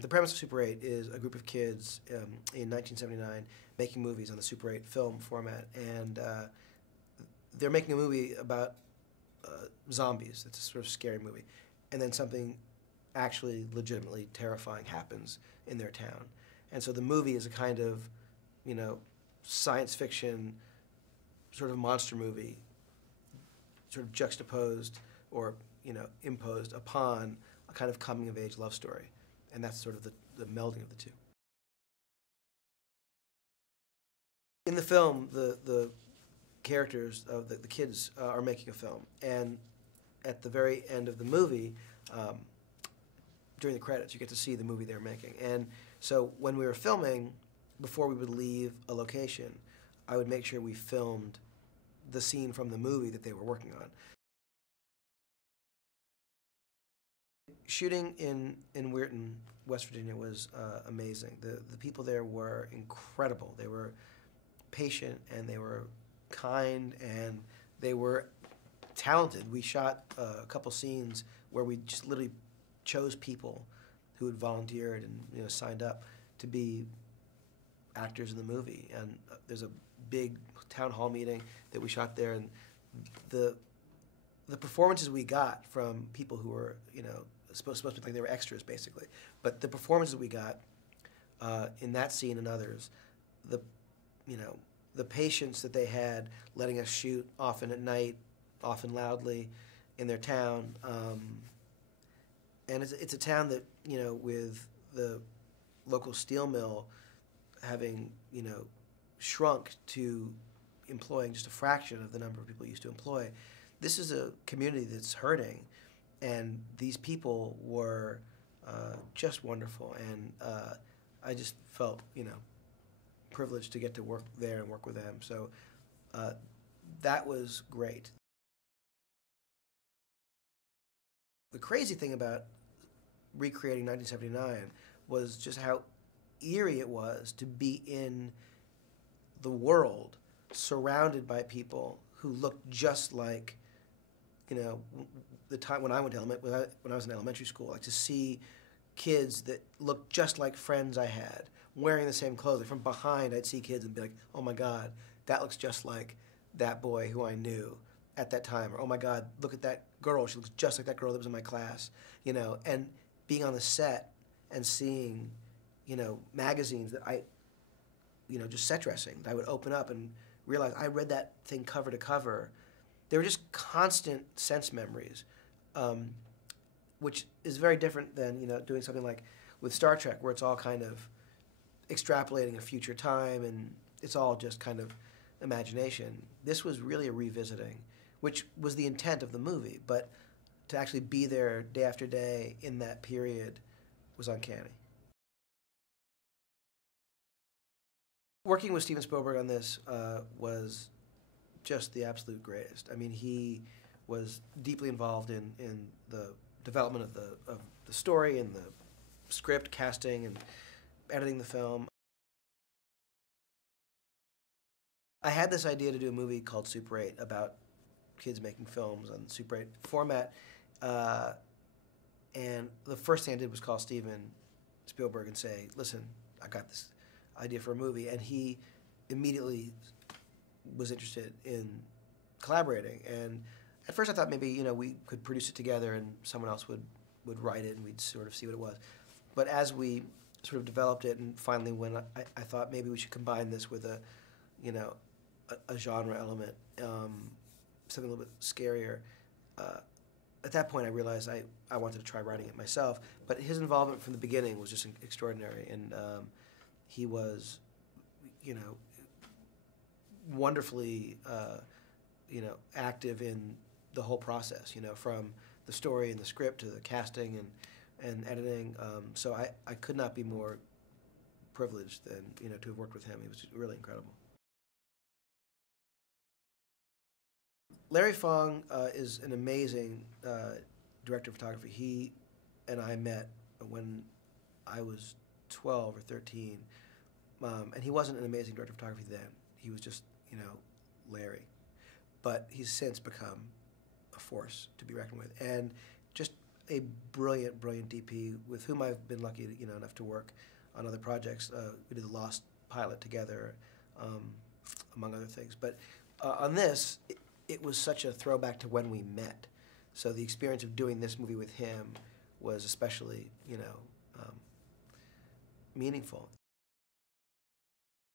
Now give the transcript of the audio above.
The premise of Super 8 is a group of kids in 1979 making movies on the Super 8 film format, and they're making a movie about zombies. It's a sort of scary movie. And then something actually legitimately terrifying happens in their town. And so the movie is a kind of, science fiction sort of monster movie, sort of juxtaposed or, imposed upon a kind of coming-of-age love story. And that's sort of the melding of the two. In the film, the characters of the kids are making a film, and at the very end of the movie, during the credits, you get to see the movie they're making. And so when we were filming, before we would leave a location, I would make sure we filmed the scene from the movie that they were working on. Shooting in Weirton, West Virginia was amazing. The people there were incredible. They were patient, and they were kind, and they were talented. We shot a couple scenes where we just literally chose people who had volunteered and signed up to be actors in the movie. And there's a big town hall meeting that we shot there, and the performances we got from people who were supposed to be like they were extras basically, but the performances we got in that scene and others, the patience that they had letting us shoot often at night, often loudly in their town. And it's a town that, with the local steel mill having, shrunk to employing just a fraction of the number of people it used to employ, this is a community that's hurting. And these people were just wonderful. And I just felt, privileged to get to work there and work with them. So that was great. The crazy thing about recreating 1979 was just how eerie it was to be in the world surrounded by people who looked just like, the time when I went to when I was in elementary school, like to see kids that looked just like friends I had, wearing the same clothes. Like from behind, I'd see kids and be like, oh my God, that looks just like that boy who I knew at that time. Or, oh my God, look at that girl, she looks just like that girl that was in my class. And being on the set and seeing, magazines that I, just set dressing, that I would open up and realize I read that thing cover to cover. They were just constant sense memories, which is very different than doing something like with Star Trek, where it's all kind of extrapolating a future time and it's all just kind of imagination. This was really a revisiting, which was the intent of the movie, but to actually be there day after day in that period was uncanny. Working with Steven Spielberg on this was just the absolute greatest. I mean, he was deeply involved in the development of the story and the script, casting, and editing the film. I had this idea to do a movie called Super 8 about kids making films on the Super 8 format, and the first thing I did was call Steven Spielberg and say, listen, I got this idea for a movie, and he immediately was interested in collaborating. And at first I thought maybe we could produce it together and someone else would write it and we'd sort of see what it was. But as we sort of developed it, and finally when I thought maybe we should combine this with a genre element, something a little bit scarier. At that point I realized I wanted to try writing it myself, but his involvement from the beginning was just extraordinary, and he was, wonderfully, active in the whole process, from the story and the script to the casting and editing. So I could not be more privileged than, to have worked with him. He was really incredible. Larry Fong is an amazing director of photography. He and I met when I was 12 or 13, and he wasn't an amazing director of photography then. He was just, Larry. But he's since become a force to be reckoned with. And just a brilliant, brilliant DP with whom I've been lucky, enough to work on other projects. We did the Lost pilot together, among other things. But on this, it was such a throwback to when we met. So the experience of doing this movie with him was especially, meaningful.